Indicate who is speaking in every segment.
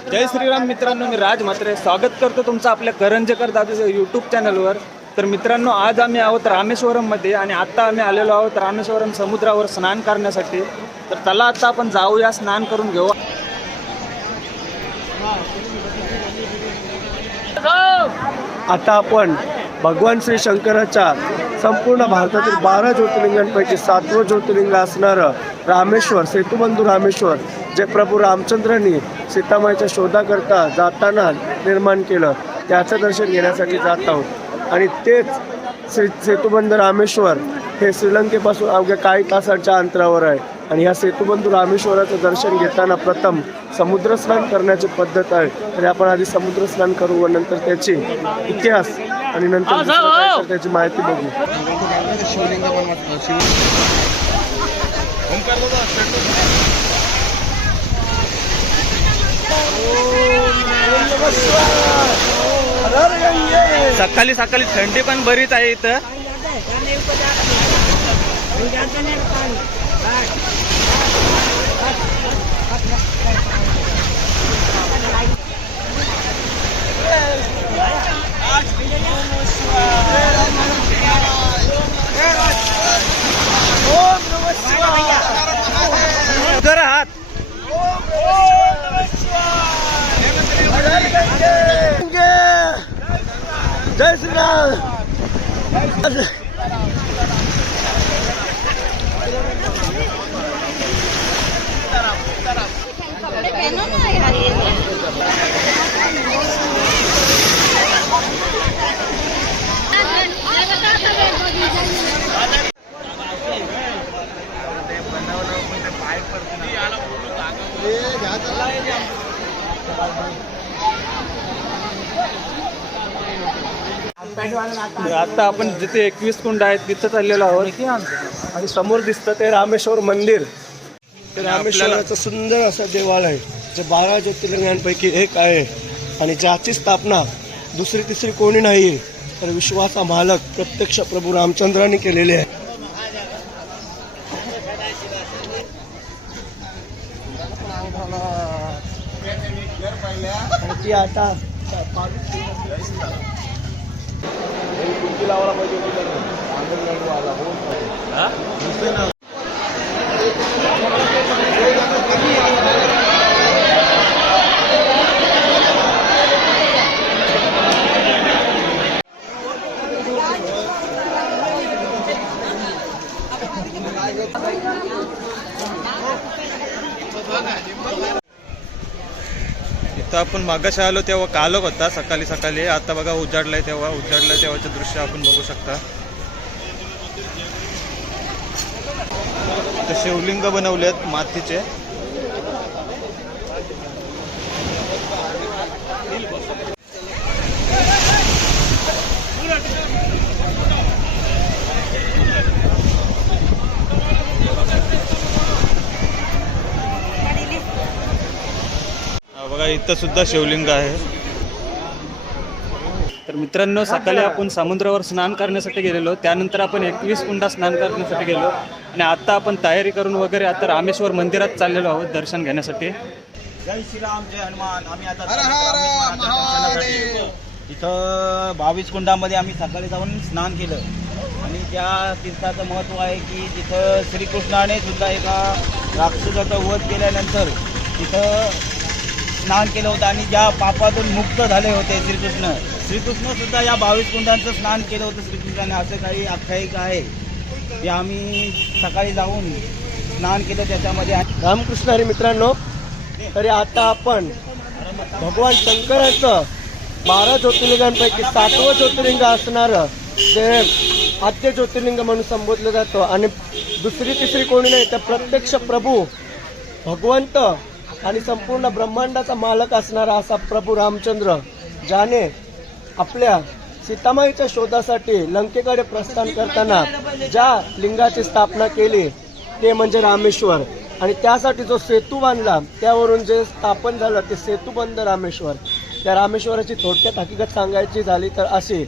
Speaker 1: जय श्रीराम मित्रांनो मी राज म्हात्रे स्वागत करतो तुमचं आपल्या करंजकर दादूच्या यूट्यूब चॅनलवर तर मित्रांनो आज आम्ही आहोत रामेश्वरममध्ये आणि आत्ता आम्ही आलेलो आहोत रामेश्वरम समुद्रावर स्नान करण्यासाठी. तर त्याला आता आपण जाऊया स्नान करून घेऊ.
Speaker 2: आता आपण भगवान श्री शंकराच्या संपूर्ण भारतातील बारा ज्योतिर्लिंगांपैकी सातवं ज्योतिर्लिंग असणारं रामेश्वर सेतुबंधू रामेश्वर जे प्रभू रामचंद्रांनी सीतामाईच्या शोधाकरता जाताना निर्माण केलं त्याचं दर्शन घेण्यासाठी जात आहोत. आणि तेच श्री सेतुबंध रामेश्वर हे श्रीलंकेपासून अवघ्या काही तासांच्या अंतरावर आहे. आणि ह्या सेतुबंधू रामेश्वराचं दर्शन घेताना प्रथम समुद्रस्नान करण्याची पद्धत आहे. तरी आपण आधी समुद्रस्नान करू व नंतर त्याची इतिहास आणि नंतर दुसरं काय तर ओंकार दादा बघू
Speaker 1: सकाळी सकाळी थंडी पण बरीच आहे इथं. जरा हात
Speaker 2: जय श्रीराम
Speaker 1: आता आपण जिथे एकवीस कुंड आहेत तिथं चाललेलो आहोत.
Speaker 2: आणि समोर दिसतं ते रामेश्वर मंदिर. ते रामेश्वराचं सुंदर असं देवालय आहे. जे बारा ज्योतिर्लिंगांपैकी एक आहे. आणि ज्याची स्थापना दुसरी तिसरी कोणी नाही तर विश्वाचा मालक प्रत्यक्ष प्रभू रामचंद्रांनी केलेली आहे. आणि ती आता
Speaker 1: इथं आपण मागाशी आलो तेव्हा कालक होता सकाळी सकाळी. आता बघा उजाडलंय तेव्हा उजाडलंय तेव्हाचे दृश्य आपण बघू शकता. इथं शिवलिंग बनवलेत मातीचे. इथं सुद्धा शिवलिंग आहे. तर मित्रांनो सकाळी आपण समुद्रावर स्नान करण्यासाठी गेलेलो. त्यानंतर आपण एकवीस कुंडा स्नान करण्यासाठी गेलो. आणि आता आपण तयारी करून वगैरे आता रामेश्वर मंदिरात चाललेलो आहोत दर्शन घेण्यासाठी.
Speaker 3: जय श्रीराम जय हनुमान. आम्ही आता. इथं बावीस कुंडामध्ये आम्ही सकाळी जाऊन स्नान केलं. आणि त्या तीर्थाचं महत्त्व आहे की तिथं श्रीकृष्णाने सुद्धा एका राक्षसाचा वध केल्यानंतर तिथं स्नान केलं होतं आणि ज्या पापातून मुक्त झाले होते श्रीकृष्ण. श्रीकृष्ण सुद्धा या बावीस कुंडांचं स्नान केलं होतं श्रीकृष्णाने. असं काही आख्यायिका आहे ते आम्ही सकाळी जाऊन स्नान केलं त्याच्यामध्ये
Speaker 2: रामकृष्ण हरी मित्रांनो तरी आता आपण भगवान शंकराचं बारा ज्योतिर्लिंगांपैकी सातवं ज्योतिर्लिंग असणारं ते आद्य ज्योतिर्लिंग म्हणून संबोधलं जातं. आणि दुसरी तिसरी कोणी नाही तर प्रत्यक्ष प्रभू भगवंत आणि संपूर्ण ब्रह्मांडाचा मालक असणारा असा प्रभू रामचंद्र ज्याने आपल्या सीतामाईच्या शोधासाठी लंकेकडे प्रस्थान करताना ज्या लिंगाची स्थापना केली ते म्हणजे रामेश्वर. आणि त्यासाठी जो सेतू बांधला त्यावरून जे स्थापन झालं ते सेतू बंद रामेश्वर. त्या रामेश्वराची थोडक्यात हकीकत सांगायची झाली तर अशी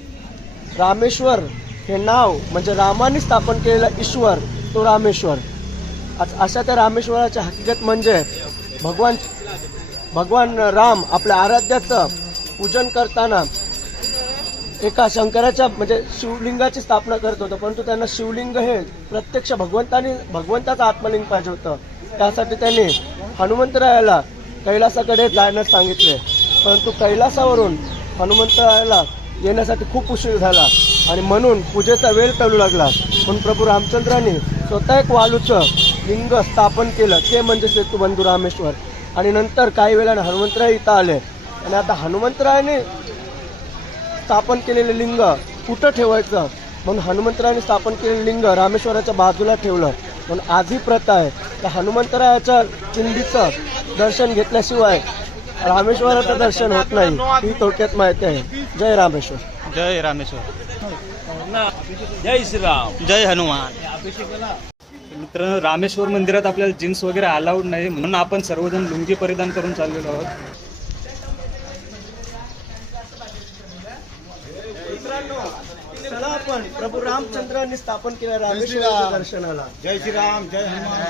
Speaker 2: रामेश्वर हे नाव म्हणजे रामाने स्थापन केलेला ईश्वर तो रामेश्वर. अशा त्या रामेश्वराची हकीकत म्हणजे भगवान भगवान राम आपल्या आराध्याचं पूजन करताना एका शंकराच्या म्हणजे शिवलिंगाची स्थापना करत होतं परंतु त्यांना शिवलिंग हे प्रत्यक्ष भगवंतानी भगवंताचं आत्मलिंग पाहिजे होतं. त्यासाठी त्यांनी हनुमंतरायाला कैलासाकडे जाण्यास सांगितले. परंतु कैलासावरून हनुमंतरायाला येण्यासाठी खूप उशीर झाला आणि म्हणून पूजेचा वेळ टळू लागला. म्हणून प्रभू रामचंद्रांनी स्वतः एक वालूचं लिंग स्थापन केलं ते म्हणजे सेतुबंधू रामेश्वर. आणि नंतर काही वेळाने हनुमंतराय इथं आले. आणि आता हनुमंतरायाने स्थापन केलेले लिंग कुठं ठेवायचं? म्हणून हनुमंतरायाने स्थापन केलेलं लिंग रामेश्वराच्या बाजूला ठेवलं. म्हणून आजही प्रथा आहे. त्या हनुमंतरायाच्या चिंधीचं दर्शन घेतल्याशिवाय रामेश्वराचं दर्शन होत नाही. ही थोडक्यात माहिती आहे. जय रामेश्वर.
Speaker 3: जय रामेश्वर. जय श्रीराम. जय हनुमान.
Speaker 1: मित्रांनो रामेश्वर मंदिरात आपल्याला जीन्स वगैरे अलाउड नाही म्हणून आपण सर्वजण लुंगी परिधान करून चाललेलो आहोत.
Speaker 2: चला आपण प्रभू रामचंद्रांनी स्थापन केल्या रामेश्वराच्या दर्शनाला.
Speaker 3: जय श्रीराम जय हनुमान.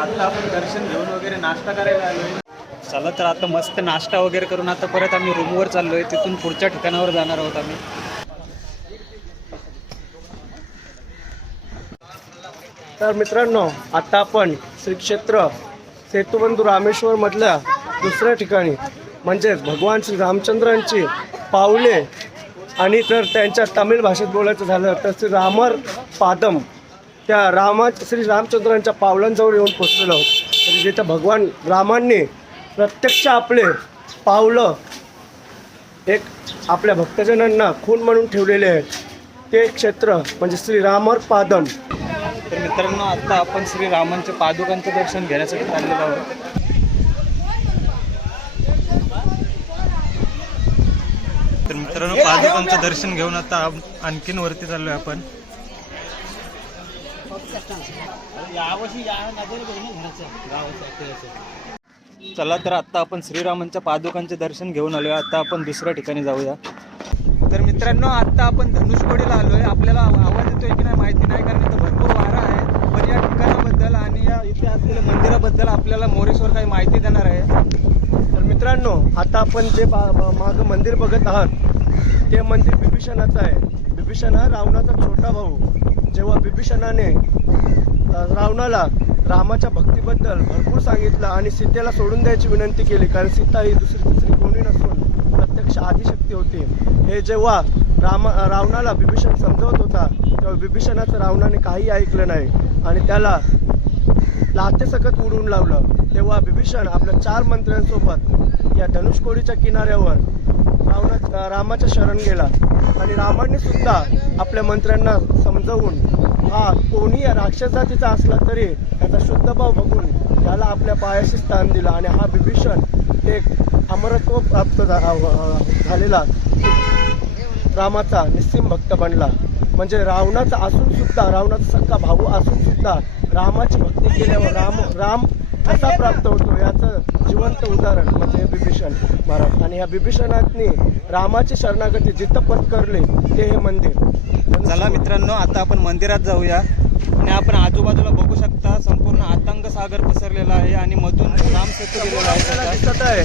Speaker 1: आता आपण दर्शन घेऊन वगैरे नाश्ता करायला आलोय. चला तर आता मस्त नाश्ता वगैरे करून आता परत आम्ही रूमवर चाललोय. तिथून पुढच्या ठिकाणावर जाणार आहोत आम्ही.
Speaker 2: तर मित्रांनो आता आपण श्री क्षेत्र सेतुबंधू रामेश्वर मधल्या दुसऱ्या ठिकाणी म्हणजेच भगवान श्री रामचंद्रांची पावले आणि तर त्यांच्या तमिळ भाषेत बोलायचं झालं तर श्री रामर पादम त्या रामा श्री रामचंद्रांच्या पावलांजवळ येऊन पोचलेलो आहोत. म्हणजे जिथं भगवान रामांनी प्रत्यक्ष आपले पावलं एक आपल्या भक्तजनांना खून म्हणून ठेवलेले आहेत. ते क्षेत्र म्हणजे श्री रामर पादम
Speaker 1: तर मित्रांनो आता आपण श्री रामांच्या पादुकांचं दर्शन घेण्यासाठी चाललेलो आहोत.
Speaker 4: तर मित्रांनो पादुकांचं दर्शन घेऊन आता आणखीन वरती चाललोय आपण.
Speaker 3: यावर्षी या गावाचं
Speaker 1: चला तर आता आपण श्रीरामांच्या पादुकांचे दर्शन घेऊन आलोय. आता आपण दुसऱ्या ठिकाणी जाऊया. तर मित्रांनो आता आपण धनुषकोडीला आलोय. आपल्याला आवाज येतोय की नाही माहिती नाही कारण इथं भरपूर वारा आहे. पण या ठिकाणाबद्दल आणि या इथे असलेल्या मंदिराबद्दल आपल्याला मोरेश्वर काही माहिती देणार आहे.
Speaker 2: तर मित्रांनो आता आपण जे मागं मंदिर बघत आहात ते मंदिर बिभीषणाचं आहे. बिभीषण हा रावणाचा छोटा भाऊ. जेव्हा बिभीषणाने रावणाला रामाच्या भक्तीबद्दल भरपूर सांगितलं आणि सीतेला सोडून द्यायची विनंती केली कारण सीता ही दुसरी तिसरी कोणी नसून प्रत्यक्ष आदिशक्ती होती. हे जेव्हा रामा रावणाला बिभीषण समजवत होता तेव्हा बिभीषणाचं रावणाने काही ऐकलं नाही आणि त्याला लातेसकत उडून लावलं. तेव्हा बिभीषण आपल्या चार मंत्र्यांसोबत या धनुषकोडीच्या किनाऱ्यावर रावणा रामाच्या शरण गेला. आणि रामाने सुद्धा आपल्या मंत्र्यांना समजवून हा कोणी राक्षस जातीचा असला तरी त्याचा शुद्ध भाव बघून त्याला आपल्या पायाशी स्थान दिलं आणि हा विभीषण एक अमरत्व प्राप्त झा- झालेला रामाचा निस्सिम भक्त बनला. म्हणजे रावणाचा असून सुद्धा रावणाचा सख्खा भाऊ असून सुद्धा रामाची भक्ती केल्यावर राम राम कसा प्राप्त होतो याचं जिवंत उदाहरण म्हणजे बिभीषण महाराज. आणि या बिभीषणातनी रामाची शरणागती जिथं पत्करली ते हे मंदिर.
Speaker 1: चला मित्रांनो आता आपण मंदिरात जाऊया. आणि आपण आजूबाजूला बघू शकता संपूर्ण आतंक सागर पसरलेला आहे आणि मधून राम सेतू.
Speaker 2: दिसत आहे.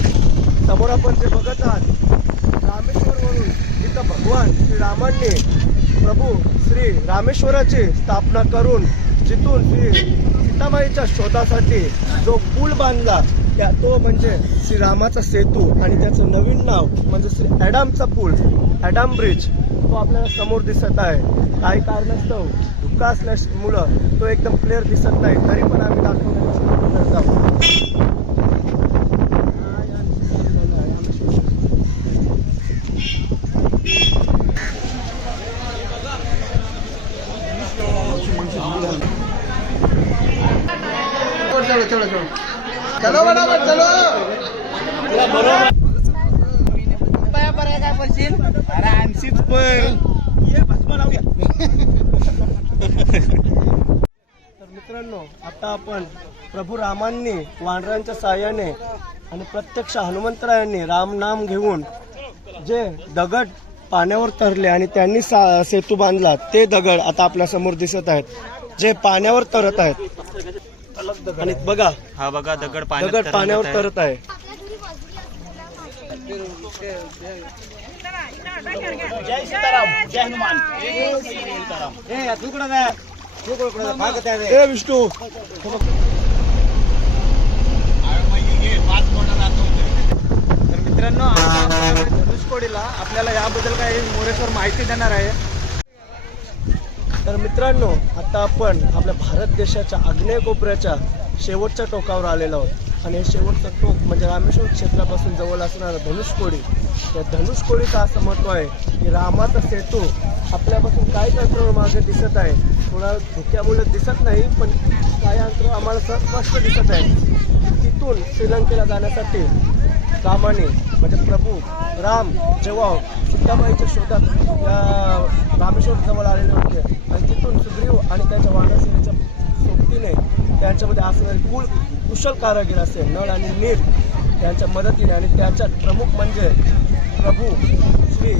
Speaker 2: समोर आपण जे बघत आहात रामेश्वरवरून जिथं भगवान श्री रामांनी प्रभू श्री रामेश्वराची स्थापना करून जिथून श्री सीताबाईच्या शोधासाठी जो पूल बांधला त्या तो म्हणजे श्री रामाचा सेतू आणि त्याचं नवीन नाव म्हणजे श्री ॲडमचा पूल ॲडम ब्रिज. तो आपल्याला समोर दिसत आहे. काही कारणास्तव धुका असल्यामुळं तो एकदम क्लिअर दिसत नाही. तरी पण आम्ही दाखवण्याचा प्रयत्न करत आहोत
Speaker 3: अरे आणशीच पण ये भस्म लावूया
Speaker 2: तर मित्रांनो आता आपण प्रभू रामांनी वानरांच्या साह्याने आणि प्रत्यक्ष हनुमंतरायांनी राम नाम घेऊन जे दगड पाण्यावर तरले आणि त्यांनी सा- सेतू बांधला ते दगड आता आपल्यासमोर दिसत आहेत. जे पाण्यावर तरत आहेत. आणि बघा
Speaker 4: हा बघा दगड
Speaker 2: दगड पाण्यावर तरत आहे.
Speaker 3: जय सीताराम जय हनुमान. जय सीताराम. ए तू कुठं काय? तू कुठं? भागत आहे
Speaker 2: ए विष्णू.
Speaker 1: मित्रांनो आज आपण आपल्याला याबद्दल काही मोरेश्वर माहिती देणार आहे.
Speaker 2: तर मित्रांनो आता आपण आपल्या भारत देशाच्या आग्नेय कोपऱ्याच्या शेवटच्या टोकावर आलेलो आहोत. आणि हे शेवटचं टोक म्हणजे रामेश्वर क्षेत्रापासून जवळ असणारं धनुषकोडी त्या धनुषकोडीचं असं महत्त्व आहे की रामाचा सेतू आपल्यापासून काही अंतरावर मागे दिसत आहे थोडा धुक्यामुळे दिसत नाही पण काही अंतर आम्हाला स्पष्ट दिसत आहे. तिथून श्रीलंकेला जाण्यासाठी रामाने म्हणजे प्रभू राम जेव्हा सीताबाईच्या शोधात या रामेश्वर जवळ आलेले होते आणि तिथून सुग्रीव आणि त्याच्या वानरसेनेच्या सोबतीने त्यांच्यामध्ये असणारे कुल कुशल कारागीर असेल नळ आणि नीर त्यांच्या मदतीने आणि त्याच्यात प्रमुख म्हणजे प्रभू श्री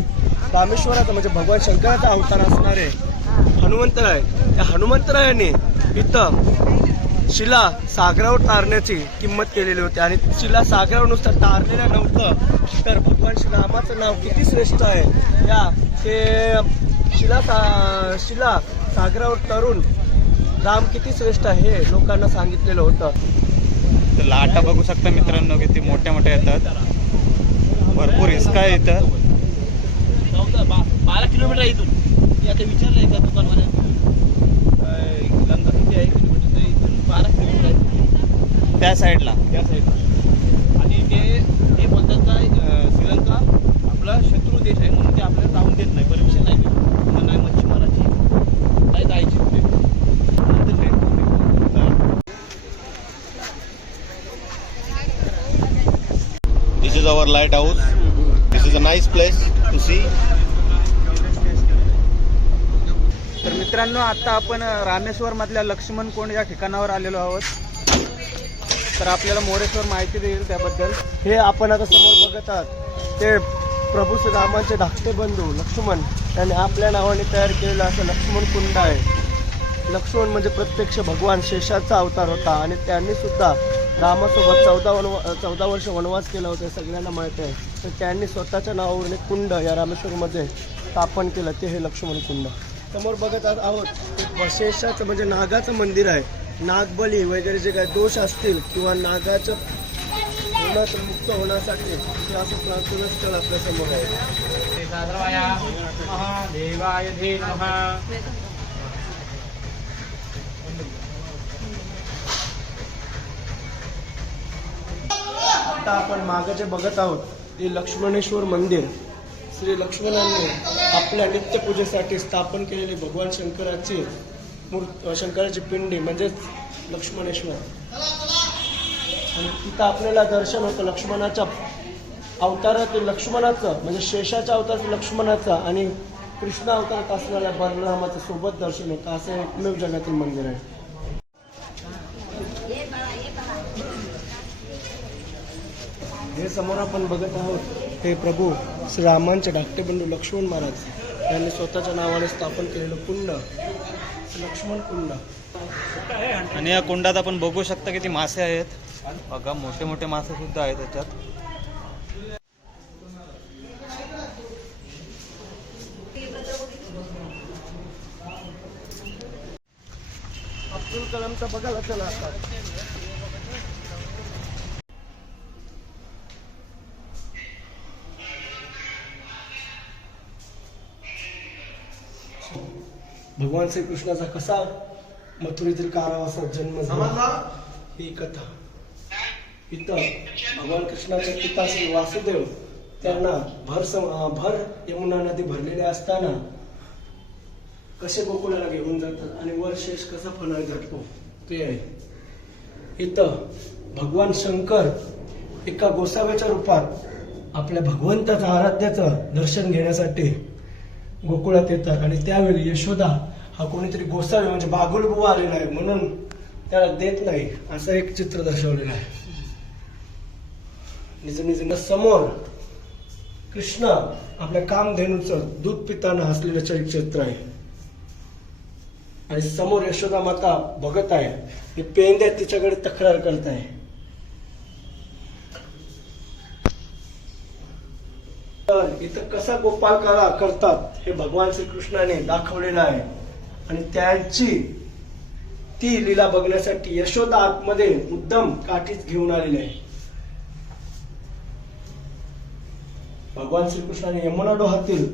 Speaker 2: रामेश्वराचा म्हणजे भगवान शंकराचा अवतार असणारे हनुमंतराय. त्या हनुमंतरायाने इथं शिला सागरावर तारण्याची किंमत केलेली होती. आणि शिला सागरावर नुसतं तारलेलं नव्हतं. तर भगवान श्रीरामाचं नाव किती श्रेष्ठ आहे? या ते शिला सा शिला सागरावर तरुण राम किती श्रेष्ठ आहे हे लोकांना सांगितलेलं होतं.
Speaker 4: तर लाटा बघू शकता मित्रांनो किती मोठ्या मोठ्या येतात. भरपूर हिसका आहे इथं.
Speaker 3: बारा किलोमीटर आहे इथून. मी आता विचारलंय का दुकानवाल्या लंका किती आहे किलोमीटर तर इथून बारा किलोमीटर आहे.
Speaker 4: त्या साईडला.
Speaker 3: त्या साईडला. आणि ते हे बोलतात अं, श्रीलंका आपला शत्रू देश आहे म्हणून ते आपल्याला जाऊन देत नाही. परमिशन नाही देत. मग नाही मच्छीमाराची नाही जायची तिथे नंतर ते-
Speaker 5: This is our lighthouse. This is a nice place to see.
Speaker 1: तर मित्रांनो आता आपण रामेश्वर मधल्या लक्ष्मण कोंड या ठिकाणावर आलेलो आहोत. तर आपल्याला मोरेश्वर माहिती देईल त्याबद्दल.
Speaker 2: हे आपण आता समोर बघत आहात. ते प्रभू श्रीरामांचे धाकटे बंधू लक्ष्मण. यांनी आपल्या नावाने तयार केलेलं असं लक्ष्मण कुंड आहे. लक्ष्मण म्हणजे प्रत्यक्ष भगवान शेषाचा अवतार होता आणि त्यांनी सुद्धा रामासोबत चौदा वनवा चौदा वर्ष वनवास केला होता सगळ्यांना माहिती आहे. तर त्यांनी स्वतःच्या नावावरून कुंड या रामेश्वरमध्ये स्थापन केलं ते हे लक्ष्मण कुंड. समोर बघत आहोत- शेषाचं म्हणजे नागाचं मंदिर आहे. नागबली वगैरे जे काही दोष असतील किंवा नागाचं मुक्त होण्यासाठी हे असं प्रार्थना स्थळ आपल्यासमोर आहे. आता आपण मागं जे बघत आहोत ते लक्ष्मणेश्वर मंदिर. श्री लक्ष्मणांनी आपल्या नित्यपूजेसाठी स्थापन केलेली भगवान शंकराची मूर्त शंकराची पिंडी म्हणजेच लक्ष्मणेश्वर. आणि तिथं आपल्याला दर्शन होतं लक्ष्मणाच्या अवतारातील लक्ष्मणाचं म्हणजे शेषाच्या अवतारातील लक्ष्मणाचं आणि कृष्ण अवतारात असणाऱ्या बलरामाचं सोबत दर्शन होतं. असं एकमेव जगातील मंदिर आहे. हे समोर आपण बघत आहोत ते प्रभू श्रीरामांचे धाकटे बंधू लक्ष्मण महाराज यांनी स्वतःच्या नावाने स्थापन केलेलं कुंड. लक्ष्मण कुंड.
Speaker 4: आणि या कुंडात आपण बघू शकता किती मासे आहेत. बघा मोठे मोठे मासे सुद्धा आहेत त्याच्यात
Speaker 2: अब्दुल कलामचा बघायला चला आता. भगवान श्रीकृष्णाचा कसा मथुरेतील कारावासात जन्म झाला? ही कथा. इथं भगवान कृष्णाचे पिता श्री वासुदेव त्यांना भर सम भर यमुना नदी भरलेली असताना कसे गोकुळाला घेऊन जातात आणि वर शेष कसा फणा झटतो ते आहे. इथं भगवान शंकर एका गोसाव्याच्या रूपात आपल्या भगवंताचं आराध्याचं दर्शन घेण्यासाठी गोकुळात येतात. आणि त्यावेळी यशोदा हा कोणीतरी गोसावी म्हणजे बागुलबुवा आलेला आहे म्हणून त्याला देत नाही. असं एक चित्र दर्शवलेलं आहे. निज निज समोर कृष्ण आपल्या कामधेनूचं दूध पिताना असलेलं चरित्र चित्र आहे. आणि समोर यशोदा माता बघत आहे. पेंद्या तिच्याकडे तक्रार करत आहे. तर इथं कसा गोपाल काळा करतात हे भगवान श्रीकृष्णाने दाखवलेलं आहे. आणि त्यांची ती लीला बघण्यासाठी यशोदा आतमध्ये मुद्दम काठीच घेऊन आलेली आहे. भगवान श्रीकृष्णाने यमुना डोहातील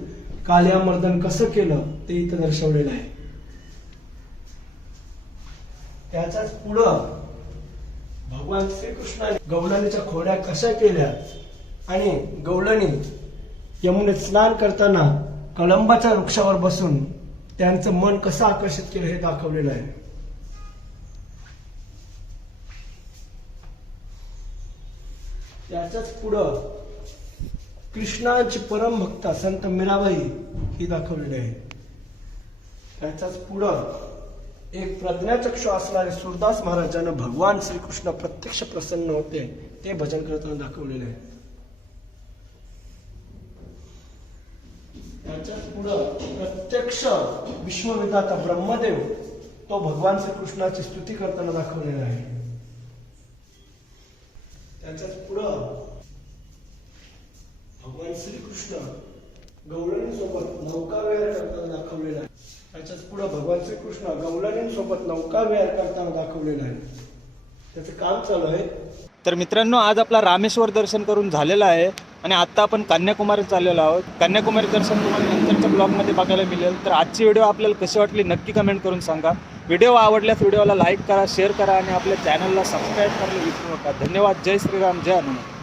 Speaker 2: कालिया मर्दन कसं केलं ते इथं दर्शवलेलं आहे. त्याचाच पुढं भगवान श्रीकृष्णाने गवळणीच्या खोड्या कशा केल्या आणि गवळणी यमुनेत स्नान करताना कळंबाच्या वृक्षावर बसून त्यांचं मन कसं आकर्षित केलं हे दाखवलेलं आहे. त्याच्याच पुढं कृष्णाची परम भक्ता संत मीराबाई ही दाखवलेली आहे. त्याच्याच पुढं एक प्रज्ञाचक्षु असणारे सुरदास महाराजांना भगवान श्रीकृष्ण प्रत्यक्ष प्रसन्न होते ते भजन करताना दाखवलेले आहे. त्याच्यात पुढं प्रत्यक्ष विश्वविधाता ब्रह्मदेव तो भगवान श्रीकृष्णाची स्तुती करताना दाखवलेला आहे. त्याच्याच पुढं भगवान श्रीकृष्ण गवळणीसोबत नौकाविहार करताना दाखवलेला आहे. त्याच्याच पुढं भगवान श्रीकृष्ण गवळणींसोबत नौकाविहार करताना दाखवलेला आहे. त्याचं काम चालू आहे.
Speaker 1: तर मित्रांनो आज आपला रामेश्वर दर्शन करून झालेलं आहे. आणि आत्ता आपण कन्याकुमारी चाललेलो आहोत. कन्याकुमारी दर्शन तुम्हाला नंतरच्या ब्लॉगमध्ये बघायला मिळेल. तर आजची व्हिडिओ आपल्याला कशी वाटली नक्की कमेंट करून सांगा. व्हिडिओ आवडल्यास व्हिडिओला लाईक करा शेअर करा आणि आपल्या चॅनलला सबस्क्राईब करायला विसरू नका. धन्यवाद. जय श्रीराम. जय हनुमान.